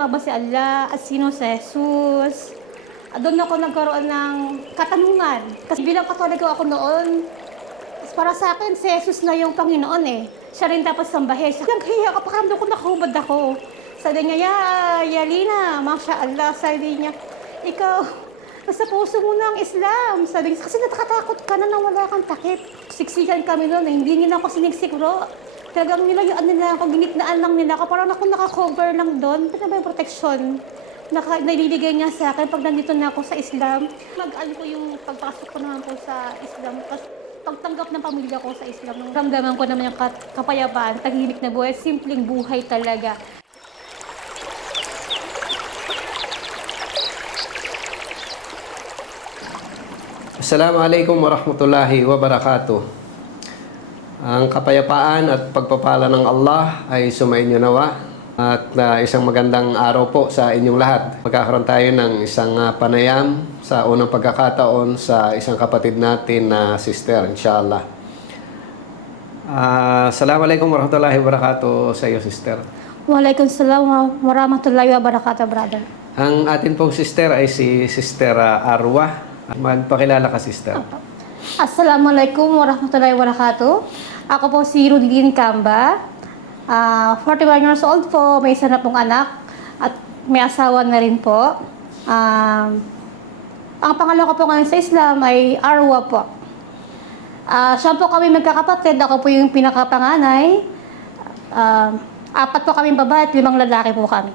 Ba si Allah at sino si Jesus? Doon ako nagkaroon ng katanungan. Kasi bilang Katoliko ako noon, para sa akin, si Jesus na yung Panginoon eh. Siya rin dapat sambahin. Naghiya ka, pakiramdam ko nakahubad ako. Sabi niya, Yalina, Masya Allah. Sabi niya, ikaw, nasa puso mo na ang Islam. Sabi niya, kasi natatakot ka na wala kang takip. Siksikan kami noon eh. Hindi nila ako siniksik, bro. Talagang nilayaan nila ako, ginitnaan lang nila ako. Parang ako naka-cover lang doon. Ito na ba yung protection? Nailibigay niya sa akin pag nandito na ako sa Islam. Mag-ano ko yung pagpasok ko naman po sa Islam. Tapos pagtanggap ng pamilya ko sa Islam, nung ramdaman ko naman yung kapayapaan, tahimik na buhay, simpleng buhay talaga. Assalamualaikum warahmatullahi wabarakatuh. Ang kapayapaan at pagpapala ng Allah ay sumainyo nawa at isang magandang araw po sa inyong lahat. Magkakaroon tayo ng isang panayam sa unang pagkakataon sa isang kapatid natin na sister, inshallah. Assalamualaikum warahmatullahi wabarakatuh sa iyo, sister. Waalaikumsalam warahmatullahi wabarakatuh, brother. Ang atin pong sister ay si Sister Arwa. Magpakilala ka, sister. Assalamualaikum warahmatullahi wabarakatuh. Ako po si Rudlin Camba. 41 years old po, may isa na pong anak at may asawa na rin po. Ang pangalawa ko po ngayon sa Islam ay Arwa po. Siya po kami magkakapatid, ako po yung pinakapanganay. 4 po kami babae at 5 lalaki po kami.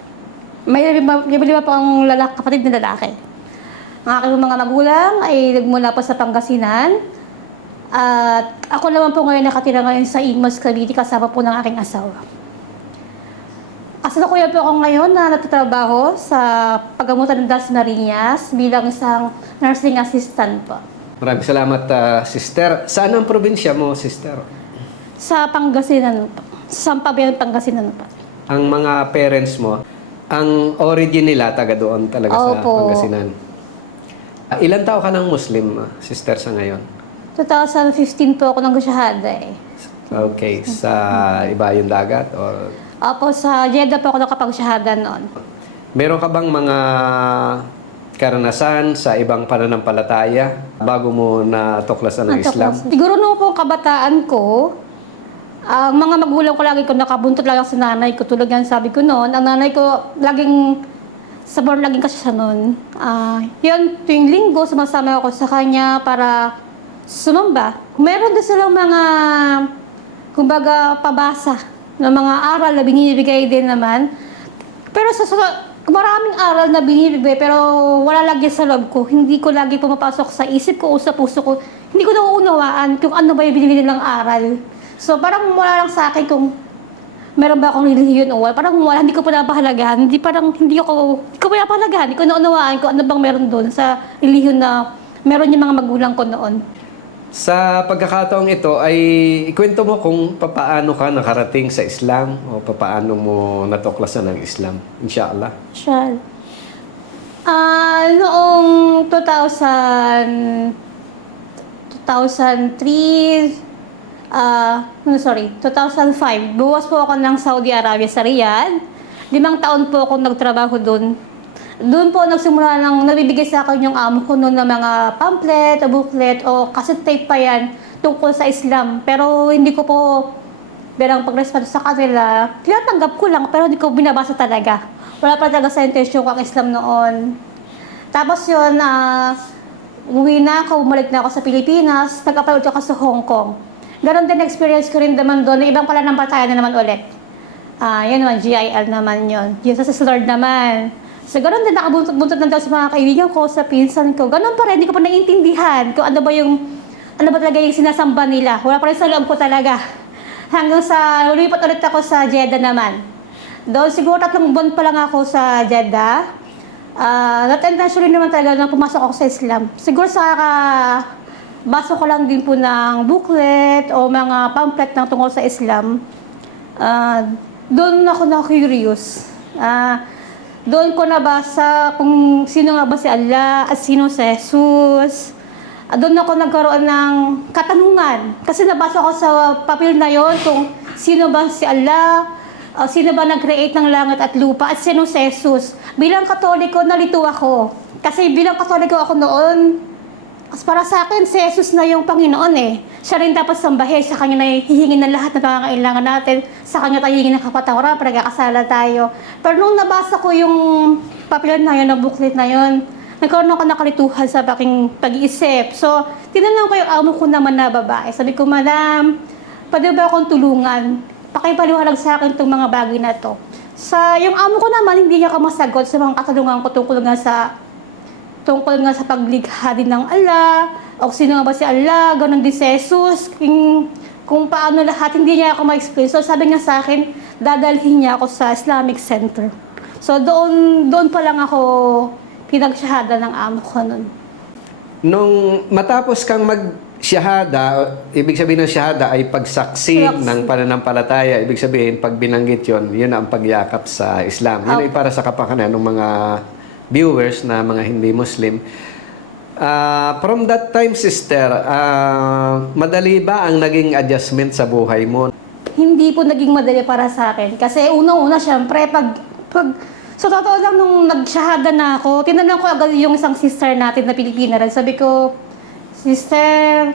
May 5 po ang kapatid na lalaki. Ang aking mga magulang ay nagmula po sa Pangasinan. At ako naman po ngayon nakatira ngayon sa Imus, Cavite, kasama po ng aking asawa. Kasalukuyan po ako ngayon na nagtatrabaho sa paggamutan ng Dasmariñas bilang isang nursing assistant po. Maraming salamat, sister. Saan ang probinsya mo, sister? Sa Pangasinan po. Sa Sampabian, Pangasinan po. Ang mga parents mo, ang origin nila taga doon talaga sa Pangasinan. Ilan taon ka ng Muslim, sister, sa ngayon? 2015 po ako nag-shahada eh. Okay, sa Ibayong Dagat? Or... Opo, sa Jeddah po ako nakapag-shahada noon. Meron ka bang mga karanasan sa ibang pananampalataya bago mo natuklasan ng Islam? Siguro nung po kabataan ko, ang mga magulang ko lagi ko nakabuntot lang sa nanay ko. Tulad yan sabi ko noon, ang nanay ko laging sabor laging kasi siya noon. Yun, tuwing linggo, sumasama ako sa kanya para sumamba. Meron din silang mga, kumbaga, pabasa ng mga aral na binibigay din naman. Pero maraming aral na binibigay, pero wala lagi sa loob ko. Hindi ko lagi pumapasok sa isip ko o sa puso ko. Hindi ko nauunawaan kung ano ba yung binibigay nilang aral. So, parang wala lang sa akin kung meron ba akong relihiyon o wala. Parang wala, hindi ko pinapahalagahan. Hindi ko pinapahalagahan. Hindi ko naunawaan kung ano bang meron doon sa relihiyon na meron yung mga magulang ko noon. Sa pagkakataong ito ay ikwento mo kung papaano ka nakarating sa Islam o papaano mo natuklasan ang Islam, inshallah. Sure. Noong 2005, buwas po ako ng Saudi Arabia sa Riyadh. 5 taon po ako nagtrabaho doon. Doon po nagsimula ng nabibigay sa akin yung amo ko noon ng mga pamphlet o booklet o cassette tape pa yan tungkol sa Islam. Pero hindi ko po bilang pag-respond sa kanila, tinatanggap ko lang pero hindi ko binabasa talaga. Wala pa talaga sa intensyon ko ang Islam noon. Tapos yun, umuwi na ako, bumalik na ako sa Pilipinas, nag-apply ulit ako sa Hong Kong. Ganon din experience ko rin naman doon, ibang pala ng patayan na naman ulit. Yan naman, GIL naman yun. Yun sa Lord naman. So, gano'n din, nakabuntot lang daw sa mga kaibigan ko, sa pinsan ko. Gano'n pa rin, hindi ko pa naiintindihan kung ano ba talaga yung sinasamba nila. Wala pa rin sa loob ko talaga. Hanggang sa, lumipat ulit ako sa Jeddah naman. Doon, siguro 3 buwan pa lang ako sa Jeddah. Not intentionally naman talaga na pumasok ako sa Islam. Siguro sa baso ko lang din po ng booklet o mga pamphlet ng tungkol sa Islam. Doon ako na-curious. Doon ko nabasa kung sino nga ba si Allah at sino si Jesus. Doon ako nagkaroon ng katanungan. Kasi nabasa ko sa papel na yon kung sino ba si Allah, Sino ba nag-create ng langit at lupa at sino si Jesus? Bilang Katoliko, nalito ako. Kasi bilang Katoliko ako noon, para sa akin, si Jesus na yung Panginoon eh. Siya rin dapat sambahin. Sa Kanya na hihingin ng lahat ng pangangailangan natin. Sa Kanya tayo hihingin ng kapatawaran, pagkakasala tayo. Pero nung nabasa ko yung papel na yun, na booklet na yun, nagkaroon ako nakalituhan sa aking pag-iisip. So, tinanong ko yung amo ko naman na babae. Sabi ko, Madam, pwede ba akong tulungan? Pakipaliwanag sa akin itong mga bagay na to. Yung amo ko naman, hindi niya ako masagot sa mga katanungan ko tungkol nga sa paglikha din ng Allah, o sino nga ba si Allah, ganun din si Jesus, kung paano lahat, hindi niya ako ma-explain. So sabi niya sa akin, dadalhin niya ako sa Islamic Center. So doon pa lang ako pinagsyahada ng amo ko nun. Nung matapos kang mag-syahada, ibig sabihin ng syahada ay pagsaksi ng pananampalataya. Ibig sabihin, pag binanggit yun ang pagyakap sa Islam. Yun ay para sa kapakanan ng mga viewers na mga hindi Muslim. From that time, sister, madali ba ang naging adjustment sa buhay mo? Hindi po naging madali para sa akin. Kasi unang-una, syempre, so totoo lang, nung nagsyahada na ako, tinanong ko agad yung isang sister natin na Pilipina rin. Sabi ko, Sister,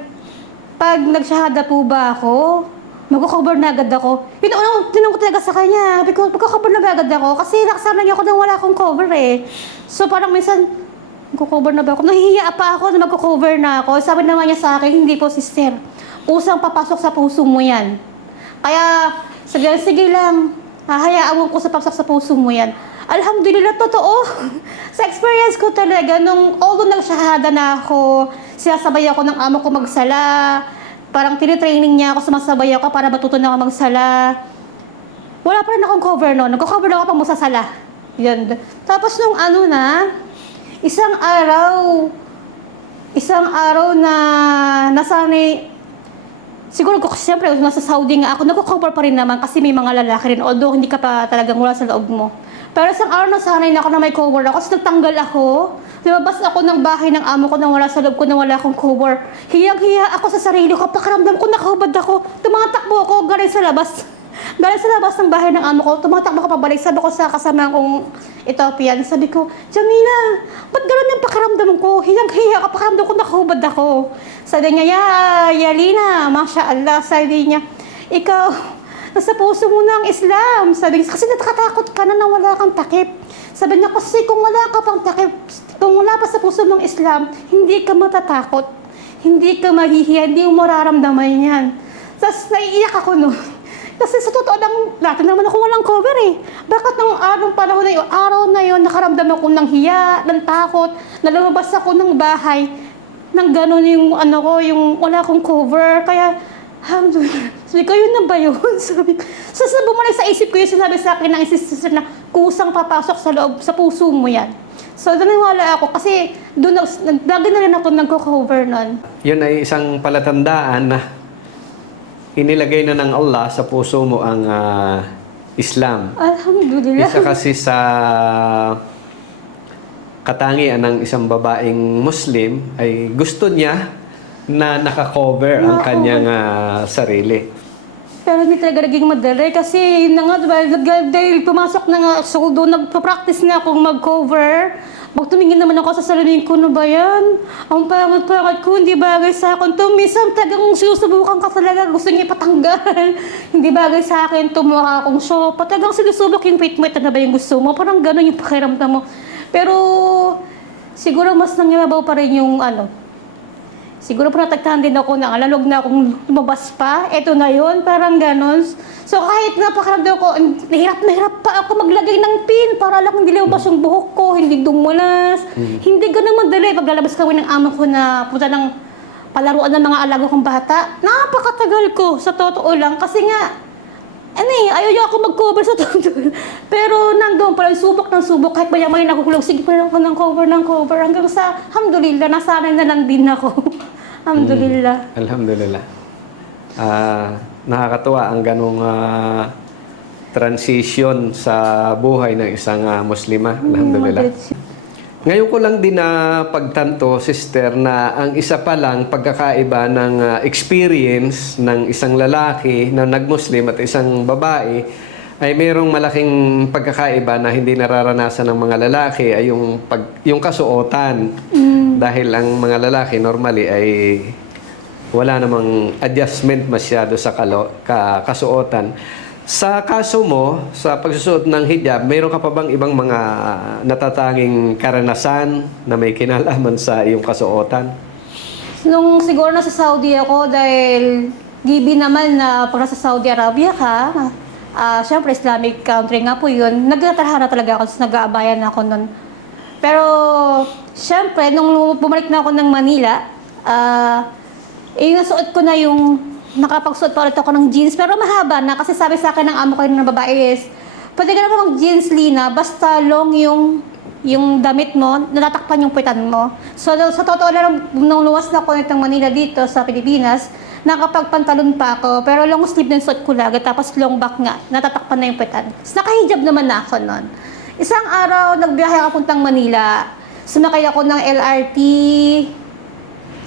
pag nagsyahada po ba ako, magko-cover na agad ako. Yun ang tinanong ko talaga sa kanya. Sabi ko, magko-cover na ba agad ako? Kasi nakasama niya ako nang wala akong cover eh. So parang minsan, magko-cover na ba ako? Nahihiya pa ako na magko-cover na ako. Sabi naman niya sa akin, hindi po sister. Usang papasok sa puso mo yan. Kaya, sige lang. Hahayaan ko sa papasok sa puso mo yan. Alhamdulillah, totoo. Sa experience ko talaga, although nagsyahada na ako, sinasabay ako ng amo ko magsala, parang tinitraining niya ako, sumasabay ako para matutunan ako magsala. Wala pa rin akong cover noon. Nagko-cover na ako pang masasala. Yun. Tapos nung isang araw na nasanay, siguro ko, siyempre, nasa Saudi nga ako, nagko-cover pa rin naman kasi may mga lalaki rin, although hindi ka pa talagang wala sa loob mo. Pero isang araw na sanay na ako na may cover ako, so nagtanggal ako. Lumabas ako ng bahay ng amo ko nang wala sa loob ko, nang wala akong cover. Hiyang-hiya ako sa sarili ko, pakiramdam ko, nakahubad ako. Tumatakbo ako galing sa labas. Galing sa labas ng bahay ng amo ko, tumatakbo ako pabalik. Sabi ko sa kasama kong Ethiopian, sabi ko, Jamila, ba't gano'n yung pakiramdam ko? Hiyang-hiya ako, pakiramdam ko, nakahubad ako. Sabi niya, Yalina, Masya Allah, sabi niya, ikaw, nasa puso mo na ang Islam. Sabi niya, kasi natatakot ka na wala kang takip. Sabi niya, kasi kung wala ka pang takip, kung wala pa sa puso ng Islam, hindi ka matatakot. Hindi ka mahihiya, hindi mo mararamdaman yan. Tapos naiiyak ako noon. Kasi sa totoo lang, dati naman ako walang cover eh. Bakit nung araw na yun, nakaramdam ako ng hiya, ng takot, nalabas ako ng bahay, nang gano'n yung yung wala akong cover. Kaya, alhamdulillah. Sabi ko, yun na ba yun? Sabi ko, bumalik sa isip ko yung sinabi sa akin ng sister na kusang papasok sa loob, sa puso mo yan. So, naniwala ako kasi doon, lagi na rin ako nagko-cover nun. Yun ay isang palatandaan na inilagay na ng Allah sa puso mo ang Islam. Alhamdulillah. Isa kasi sa katangian ng isang babaeng Muslim ay gusto niya na naka-cover ang kanyang sarili. Pero hindi talaga naging madali kasi yun na nga, dahil pumasok na nga, so doon nagpa-practice na akong mag-cover. Tumingin naman ako sa salamin ko, na ba yan? Ang pangat-pangat ko, hindi bagay sa akin to. Minsan talagang sinusubukan ka talaga, gusto niya ipatanggal. Hindi bagay sa akin to, mukha akong show. Patagang sinusubok yung wait, na ba yung gusto mo? Parang gano'n yung pakiramdam mo. Pero siguro mas nangyamabaw pa rin yung siguro po natagtahan din ako na lalog na akong lumabas pa. Ito na yun, parang ganon. So kahit napakaramdam ko, nahirap pa ako maglagay ng pin para lang hindi lumabas yung buhok ko, hindi dumulas. Hindi ganun madali. Paglalabas kami ng amo ko na punta ng palaruan ng mga alaga kong bata, napakatagal ko, sa totoo lang. Kasi nga, ayaw niya ako mag-cover sa totoo. Pero nandun pala, subok ng subok, kahit may nakukulog, sige pa lang ako ng cover. Hanggang sa, alhamdulillah, nasanay na lang din ako. Alhamdulillah. Alhamdulillah. Nakakatuwa ang ganong transition sa buhay ng isang Muslima. Alhamdulillah. Ngayon ko lang din na pagtanto, sister, na ang isa pa lang pagkakaiba ng experience ng isang lalaki na nag-Muslim at isang babae ay mayroong malaking pagkakaiba na hindi nararanasan ng mga lalaki ay yung kasuotan. Dahil ang mga lalaki normally ay wala namang adjustment masyado sa kasuotan. Sa kaso mo, sa pagsusuot ng hijab, mayroon ka pa bang ibang mga natatanging karanasan na may kinalaman sa iyong kasuotan? Nung siguro nasa Saudi ako, dahil given naman na pag nasa Saudi Arabia ka, syempre Islamic country nga po yun, nagtatarhana talaga ako, nag-aabayan ako nun. Pero, syempre, nung bumalik na ako ng Manila, nasuot ko na yung, nakapagsuot pa ulit ako ng jeans, pero mahaba na, kasi sabi sa akin ng amo ko ng babae is, pwede ka naman mag-jeans, Lina, basta long yung damit mo, natatakpan yung puwitan mo. So, sa totoo lang, nung luwas na ako nitong Manila dito sa Pilipinas, nakapagpantalon pa ako, pero long sleeve din suot ko lagi, tapos long back nga, natatakpan na yung puwitan. So, nakahijab naman na ako nun. Isang araw, nagbiyahe ako puntang Manila, sumakay ako ng LRT,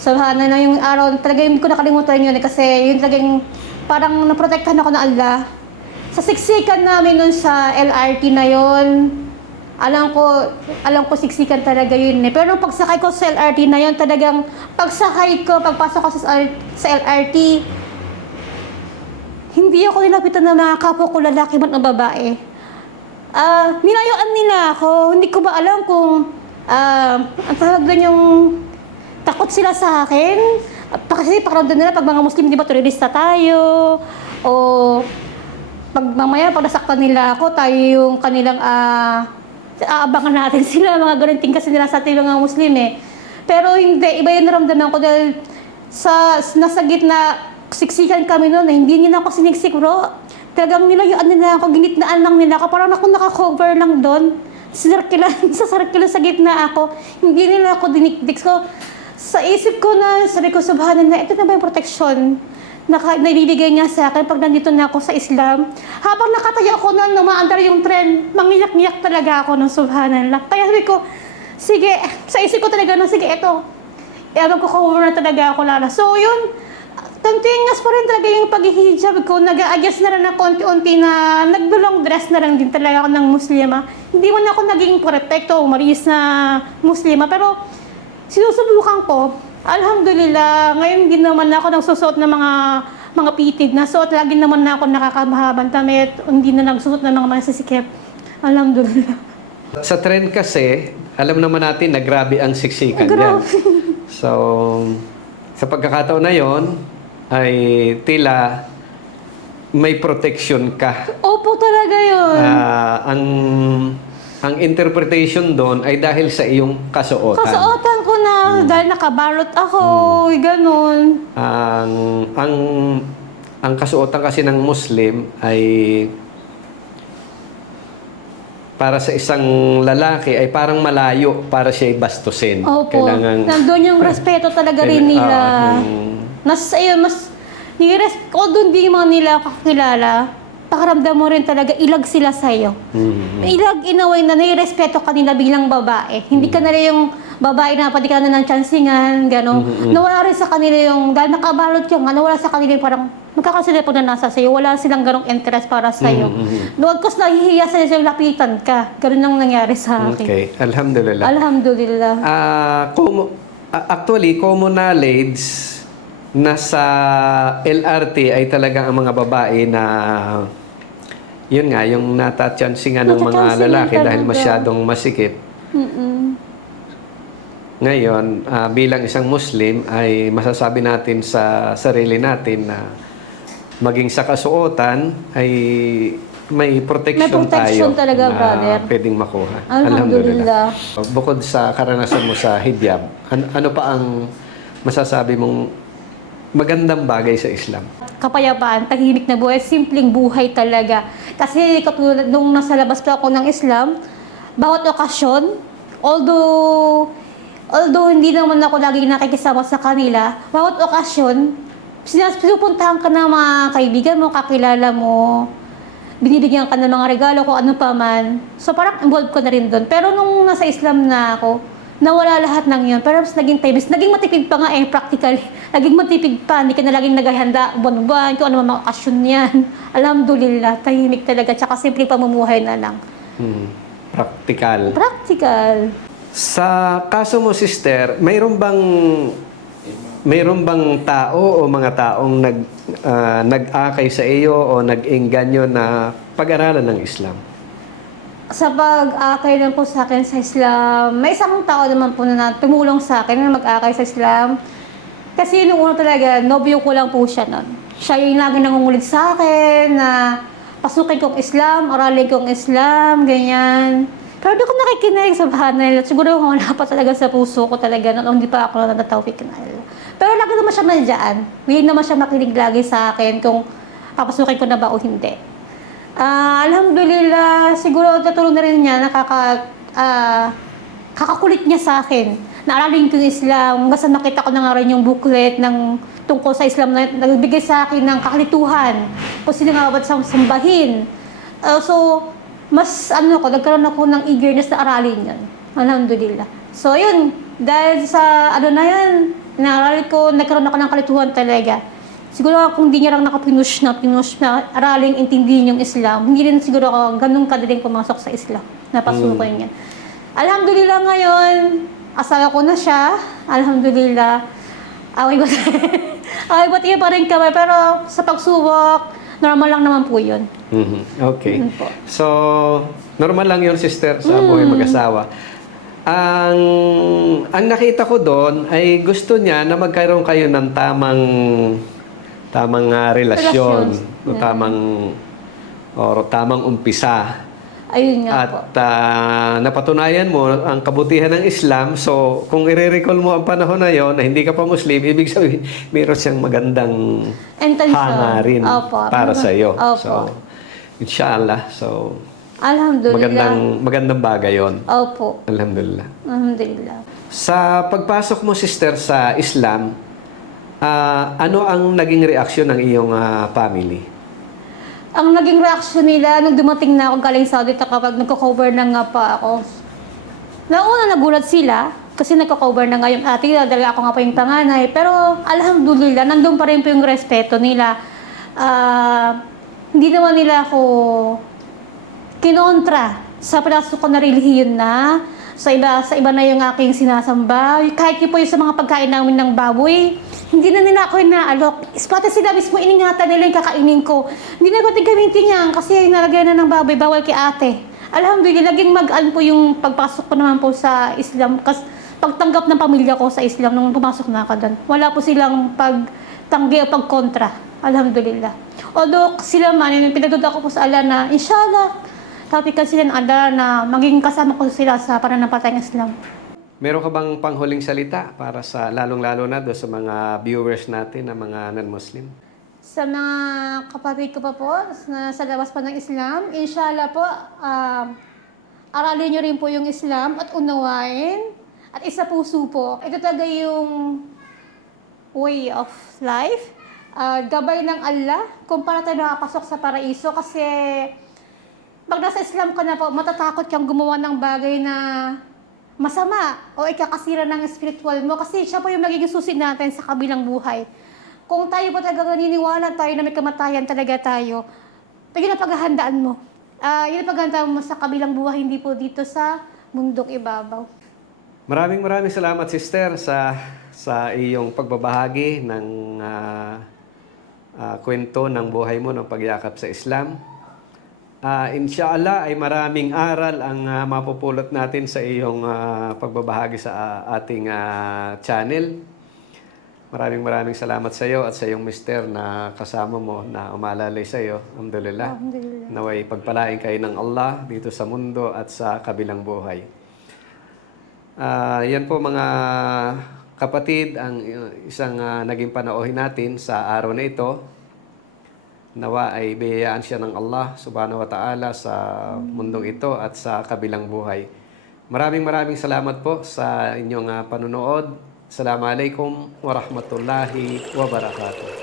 na yung araw, talaga hindi ko nakalimutan yun kasi yun talagang parang naprotektahan ako ng Allah. Sa siksikan namin nun sa LRT na yun, alam ko siksikan talaga yun eh. Pero nung pagsakay ko sa LRT na yun, talagang pagsakay ko, pagpasok ko sa LRT, hindi ako nilapitan ng mga kapwa ko lalaki man o babae. Nilayuan nila ako, hindi ko ba alam kung ang tawag doon yung takot sila sa akin. Kasi pakiramdam nila pag mga Muslim, di ba turista tayo? O pag mamaya pag nasaktan nila ako, tayo yung kanilang aabangan natin sila. Mga ganun ting kasi nila sa ating mga Muslim eh. Pero hindi, iba yung naramdaman ko dahil nasa gitna, siksikan kami noon eh. Hindi nila ako siniksik bro. Talagang nilayuan nila ako, ginitnaan lang nila ako. Parang ako naka-cover lang doon. Sa circle sa gitna ako. Hindi nila ako dinikdik. So, sa isip ko na, sabi ko, subhanallah, ito na ba yung proteksyon na naibibigay niya sa akin pag nandito na ako sa Islam? Habang nakatayo ako na umaandar yung tren, mangiyak-ngiyak talaga ako ng subhanallah. Kaya sabi ko, sige, sa isip ko talaga na, sige, ito. Magkukover na talaga ako lala. So, yun, continuous pa rin talaga yung paghihijab ko. Nag-a-adjust na rin na konti-unti na nagdulong dress na lang din talaga ako ng Muslima. Hindi man ako naging perfecto o maris na Muslima, pero sinusubukan ko. Alhamdulillah, ngayon din naman ako nagsusuot ng mga pitid na suot. Lagi naman na ako nakakamahabang damit. Hindi na nagsusuot ng mga masisikip. Alhamdulillah. Sa trend kasi, alam naman natin na grabe ang siksikan yan. So, sa pagkakataon na yon ay tila may protection ka. Opo talaga yun. Ang interpretation doon ay dahil sa iyong kasuotan. Kasuotan ko na dahil nakabalot ako, ganun. Ang kasuotan kasi ng Muslim ay para sa isang lalaki ay parang malayo para siya bastusin. Opo. Nandun yung respeto talaga rin nila. Nasa iyo, doon di mga nila kakilala, pakaramdam mo rin talaga, ilag sila sa'yo. Ilag, inaway na nairespeto ka nila bilang babae. Hindi ka na rin yung babae na pati ka na ng chancingan, gano'n. Nawala rin sa kanila yung, dahil nakabalot ka nga, nawala sa kanila yung parang, magkakasila po na nasa sa'yo, wala silang ganong interest para sa'yo. Doon ko nahihiya sa'yo yung lapitan ka. Ganun lang nangyari sa akin. Okay, alhamdulillah. Alhamdulillah. Actually, common knowledge na sa LRT ay talagang ang mga babae na yun nga, yung natatsansingan ng mga lalaki dahil masyadong masikip. Ngayon, bilang isang Muslim ay masasabi natin sa sarili natin na maging sa kasuotan ay may protection tayo talaga, na brother. pwedeng makuha. Alhamdulillah. Bukod sa karanasan mo sa hijab, ano pa ang masasabi mong magandang bagay sa Islam? Kapayapaan, tahimik na buhay, simpleng buhay talaga. Kasi katulad nung nasa labas pa ako ng Islam, bawat okasyon, although hindi naman ako lagi nakikisama sa kanila, bawat okasyon, pinupuntahan ka ng mga kaibigan mo, kakilala mo, binibigyan ka ng mga regalo kung ano pa man. So parang involved ko na rin doon. Pero nung nasa Islam na ako, nawala lahat ng yun. Pero mas naging time, naging matipid pa nga practically. Naging matipid pa, hindi ka na laging naghahanda buwan-buwan, kung ano mga okasyon yan. Alhamdulillah, tahimik talaga, tsaka simple pamumuhay na lang. Practical. Practical. Sa kaso mo, sister, mayroon bang tao o mga taong nag-akay sa iyo o nag-engganyo na pag-aralan ng Islam? Sa pag-akay lang po sa akin sa Islam, may isang tao naman po na tumulong sa akin na mag-akay sa Islam. Kasi nung una talaga, nobyo ko lang po siya nun. Siya yung lagi nangungulit sa akin na pasukin kong Islam, aralin kong Islam, ganyan. Pero di ko nakikinig sa bahanay. Siguro wala pa talaga sa puso ko talaga noon, hindi pa ako natatawik na Allah. Pero lagi naman siya nandiyan. Willing naman siya makinig lagi sa akin kung papasukin ko na ba o hindi. Alhamdulillah, siguro natulong na rin niya, kakakulit niya sa akin. Naaralin ko yung Islam, basta nakita ko na nga rin yung booklet ng tungkol sa Islam na nagbigay sa akin ng kakalituhan kung sino nga ba't sambahin. So, mas nagkaroon ako ng eagerness na aralin yan. Alhamdulillah. So, yun, dahil sa na yan, naaral ko, nagkaroon ako ng kalituhan talaga. Siguro kung di niya lang nakapinush na araling intindihin yung Islam, hindi rin siguro ako ganun kadaling pumasok sa Islam. Napasukan niya. Alhamdulillah ngayon, asawa ko na siya. Alhamdulillah. Away pa rin kami, pero sa pagsubok, normal lang naman po yun. Okay. So, normal lang yun, sister, sa buhay mag-asawa. Ang nakita ko doon ay gusto niya na magkaroon kayo ng tamang relasyon, o tamang umpisa. Ayun nga po. At napatunayan mo ang kabutihan ng Islam. So, kung i-recall mo ang panahon na yon na hindi ka pa Muslim, ibig sabihin, meron siyang magandang hangarin para sa iyo. So, inshallah. So, alhamdulillah. Magandang bagay yon. Opo. Alhamdulillah. Alhamdulillah. Sa pagpasok mo, sister, sa Islam, ano ang naging reaksyon ng iyong family? Ang naging reaksyon nila nung dumating na ako galing Saudi kapag nagko-cover na nga pa ako. Nauna nagulat sila kasi nagko-cover na nga yung ate, dahil ako nga pa yung panganay. Pero alhamdulillah, nandun pa rin po yung respeto nila. Hindi naman nila ako kinontra sa pinasok ko na relihiyon na. Sa iba na yung aking sinasamba. Kahit yun po yung sa mga pagkain namin ng baboy, hindi na nila ako inaalok. Pati sila mismo iningatan nila yung kakainin ko. Hindi na pati gamitin niya kasi nalagyan na ng baboy, bawal kay ate. Alhamdulillah, naging mag-an po yung pagpasok ko naman po sa Islam. Kasi pagtanggap ng pamilya ko sa Islam nung pumasok na ako doon. Wala po silang pagtanggi o pagkontra. Alhamdulillah. Although sila man, pinagduda ko po sa Allah na inshallah, tapikan sila ng Allah na maging kasama ko sila sa pananampalatayang Islam. Meron ka bang panghuling salita para sa lalong-lalo na doon sa mga viewers natin na mga non-Muslim? Sa mga kapatid ko pa po na sa labas pa ng Islam, inshallah po, aralin nyo rin po yung Islam at unawain. At isa puso po, ito talaga yung way of life. Gabay ng Allah kung para tayo nakapasok sa paraiso kasi pag nasa Islam ka na po, matatakot kang gumawa ng bagay na masama o ikakasira ng spiritual mo kasi siya po yung magiging susi natin sa kabilang buhay. Kung tayo po talaga naniniwala tayo na may kamatayan talaga tayo, yun ang paghahandaan mo. Yun ang paghahandaan mo sa kabilang buhay, hindi po dito sa mundong ibabaw. Maraming salamat, sister, sa iyong pagbabahagi ng kwento ng buhay mo ng pagyakap sa Islam. Inshallah ay maraming aral ang mapupulot natin sa iyong pagbabahagi sa ating channel. Maraming salamat sa iyo at sa iyong mister na kasama mo na umalalay sa iyo. Alhamdulillah. Alhamdulillah. Naway pagpalain kayo ng Allah dito sa mundo at sa kabilang buhay. Yan po mga kapatid ang isang naging panauhin natin sa araw na ito. Nawa ay biyayaan siya ng Allah subhanahu wa ta'ala sa mundong ito at sa kabilang buhay. Maraming salamat po sa inyong panunood. Assalamualaikum warahmatullahi wabarakatuh.